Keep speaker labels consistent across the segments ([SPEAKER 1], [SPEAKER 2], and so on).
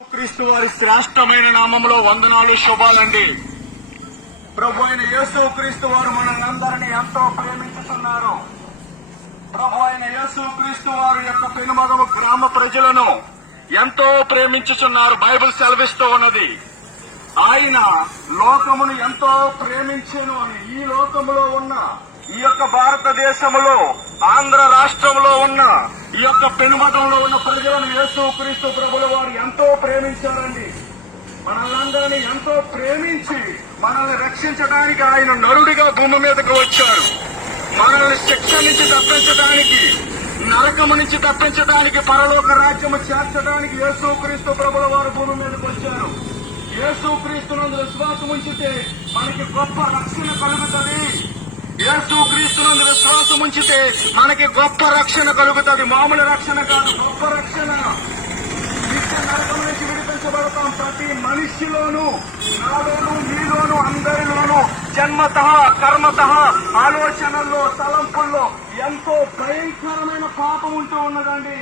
[SPEAKER 1] క్రీస్తు వారి శ్రేష్టమైన నామంలో వందనాలు శుభాలండి. ప్రభు అయిన యేసు క్రీస్తు వారు మనందరినీ ఎంతో ప్రేమించుతున్నారు. ప్రభు అయిన యేసు క్రీస్తు వారు యొక్క పెనుమగము గ్రామ ప్రజలను ఎంతో ప్రేమించుచున్నారు బైబిల్ సెలవిస్తూ ఉన్నది. ఆయన లోకమును ఎంతో ప్రేమించాను అని ఈ లోకములో ఉన్న ఈ యొక్క భారతదేశంలో ఆంధ్ర రాష్ట్రంలో ఉన్న ఈ యొక్క పెనుమతంలో ఉన్న ప్రజలను యేసు క్రీస్తు ప్రభుల వారు ఎంతో ప్రేమించారండి. మనల్నందరినీ ఎంతో ప్రేమించి మనల్ని రక్షించడానికి ఆయన నరుడిగా భూమి మీదకు వచ్చారు. మనల్ని శిక్ష నుంచి తప్పించడానికి నరకము నుంచి తప్పించడానికి పరలోక రాజ్యము చేర్చడానికి యేసు క్రీస్తు ప్రభుల వారు భూమి మీదకు వచ్చారు. యేసు క్రీస్తునందు విశ్వాసం ఉంచితే మనకి గొప్ప రక్షణ కలుగుతుంది. యేసు క్రీస్తునందు విశ్వాసం ఉంచితే మనకి గొప్ప రక్షణ కలుగుతుంది. మామూలు రక్షణ కాదు గొప్ప రక్షణ. నరకం నుంచి విడిపించబడతాం ప్రతి మనిషిలోనూ నాలోను మీలోను అందరిలోనూ. జన్మత కర్మత ఆలోచనల్లో తలంపుల్లో ఎంతో భయంకరమైన పాపం ఉంటూ ఉన్నదండి.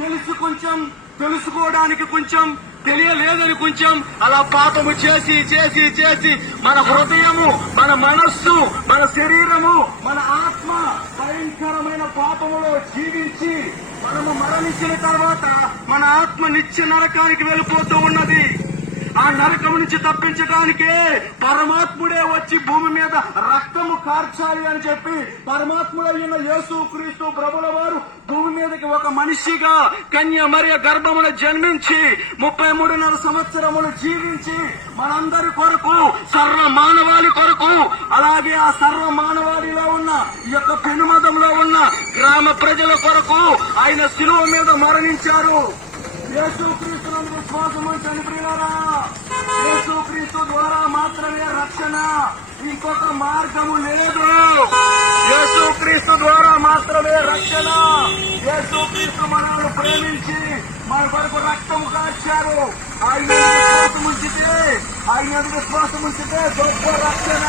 [SPEAKER 1] తెలుసు కొంచెం తెలుసుకోవడానికి కొంచెం తెలియలేదని కొంచెం అలా పాపము చేసి చేసి చేసి మన హృదయము మన మనస్సు మన శరీరము మన ఆత్మ భయంకరమైన పాపములో జీవించి మనము మరణించిన తర్వాత మన ఆత్మ నిత్య నరకానికి వెళ్ళిపోతూ ఉన్నది. ఆ నరకం నుంచి తప్పించడానికే పరమాత్ముడే వచ్చి భూమి మీద రక్తము కార్చాలి అని చెప్పి పరమాత్ముడైన యేసు క్రీస్తు ప్రభుల వారు భూమి మీదకి ఒక మనిషిగా కన్య మరియ గర్భమున జన్మించి ముప్పై మూడున్నర సంవత్సరములు జీవించి మనందరి కొరకు సర్వ మానవాళి కొరకు అలాగే ఆ సర్వ మానవాళిలో ఉన్న ఈ యొక్క పెనుమదంలో ఉన్న గ్రామ ప్రజల కొరకు ఆయన శిలువ మీద మరణించారు. యేసుక్రీస్తునందు విశ్వాసం ఉంచండి ప్రియులారా ద్వారా మాత్రమే రక్షణ ఇంకొక మార్గము లేదు. యేసు క్రీస్తు ద్వారా మాత్రమే రక్షణ. యేసు క్రీస్తు మనల్ని ప్రేమించి మన కొరకు రక్తం కాచారు. ఆయన విశ్వాసం ఉంచితే ఆయన విశ్వాసం ఉంచితే గొప్ప రక్షణ.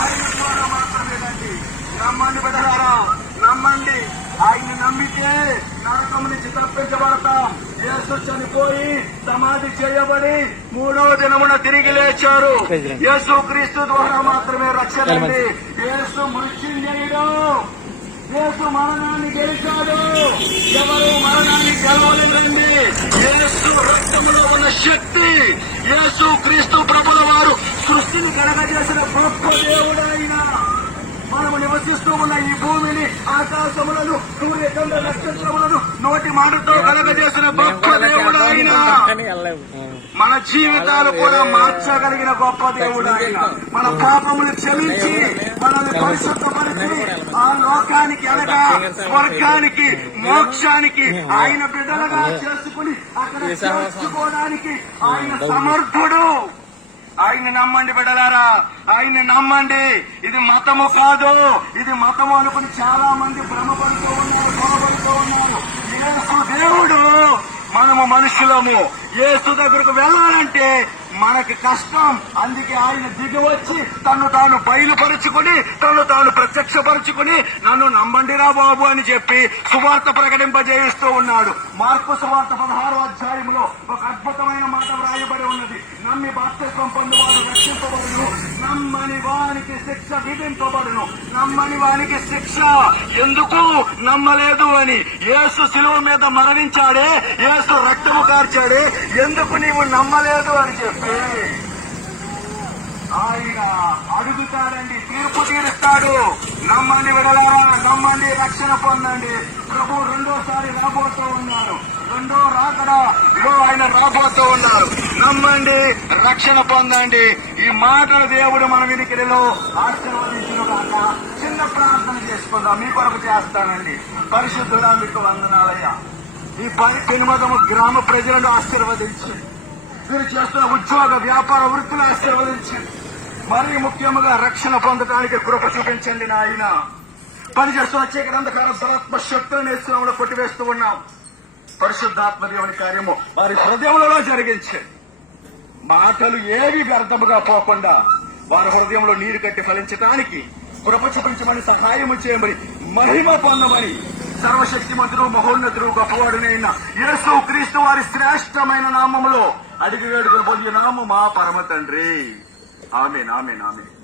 [SPEAKER 1] ఆయన ద్వారా మాత్రమేనండి నమ్మండి బిడ్డలారా నమ్మండి. ఆయన్ని నమ్మితే నరకం నుంచి తప్పించబడతాం. యేసు చనిపోయి సమాధి చేయబడి మూడో దినమున తిరిగి లేచారు. యేసు క్రీస్తు ద్వారా మాత్రమే రక్షణ అండి యేసు మృత్యుంజయుడు. యేసు మరణాన్ని గెలిచాడు. ఎవరు మరణాన్ని గెలవలేదండి యేసు రక్తంలో ఉన్న శక్తి యేసు క్రీస్తు ప్రభుల వారు సృష్టిని కలగజేసిన గొప్ప దేవుడు ఆయన మనము ఉన్న ఈ భూమిని ఆకాశములను సూర్యచంద్ర నక్షత్రములను నోటి మాటతో కలగజేసిన గొప్ప దేవుడు ఆయన మన జీవితాలు కూడా మార్చగలిగిన గొప్ప దేవుడు ఆయన మన పాపములు క్షమించి మనల్ని పరిశుద్ధపరిచి ఆ లోకానికి అనగా స్వర్గానికి మోక్షానికి ఆయన బిడ్డలుగా చేసుకుని అక్కడ చేసుకోవడానికి ఆయన సమర్థుడు. ఆయన్ని నమ్మండి బిడ్డలారా ఆయన్ని నమ్మండి. ఇది మతము కాదు ఇది మతము అనుకుని చాలా మంది భ్రమపడుతూ ఉన్నారు భ్రమపడుతూ ఉన్నారు. దేవుడు మనము మనుషులము. ఏసు దగ్గరకు వెళ్ళాలంటే మనకి కష్టం. అందుకే ఆయన దిగి వచ్చి తను తాను బయలుపరుచుకుని తను తాను ప్రత్యక్షపరుచుకుని నన్ను నమ్మండిరా బాబు అని చెప్పి సువార్త ప్రకటింపజేయిస్తూ ఉన్నాడు. మార్పు సువార్త పదహారో అధ్యాయంలో ఒక అద్భుతమైన మాట వ్రాయబడి ఉన్నది. నమ్మి బాప్తిత్వం పొందువాడు రక్షింపబడును. నమ్మ వానికి శిక్ష విధింపబడును. నమ్మని వానికి శిక్ష. ఎందుకు? నమ్మలేదు అని. యేసు శిలువ మీద మరణించాడే యేసు రక్తము కార్చాడే. ఎందుకు నీవు నమ్మలేదు అని చెప్పి? ఆయన అడుగుతాడండి తీర్పు తీరుస్తాడు. నమ్మండి విడలారా నమ్మండి రక్షణ పొందండి. ప్రభు రెండోసారి రాబోతూ ఉన్నారు రెండో రాకడలో ఆయన రాబోతూ ఉన్నారు నమ్మండి రక్షణ పొందండి. ఈ మాటల దేవుడు మన వినికిడిలో ఆశీర్వదించిన కాక చిన్న ప్రార్థన చేసుకుందాం. మీ కొరకు చేస్తానండి. పరిశుద్ధుడా మీకు వందనాలయ్యా. ఈ పని పెనుమదము గ్రామ ప్రజలను ఆశీర్వదించి మీరు చేస్తున్న ఉద్యోగ వ్యాపార వృత్తులు ఆశీర్వదించండి మరీ ముఖ్యముగా రక్షణ పొందడానికి కృప చూపించండి నాయన. పనిచేస్తూ చీకటి అంధకార సరాత్మ శక్తులను వేస్తున్నాము కొట్టివేస్తూ ఉన్నాం. పరిశుద్ధాత్మ దేవుని కార్యము వారి హృదయములలో జరిగించండి మాటలు ఏవి వ్యర్థముగా పోకుండా వారి హృదయంలో నీరు కట్టి ఫలించడానికి కృప చూపించమని సహాయము చేయమని మహిమ పొందమని సర్వశక్తిమంతుడు మహోన్నతుడు గొప్పవాడునైన యేసు క్రీస్తు వారి శ్రేష్టమైన నామములో అడిగి వేడుకొని పొందిన మా పరమ తండ్రి. Amen, Amen, Amen.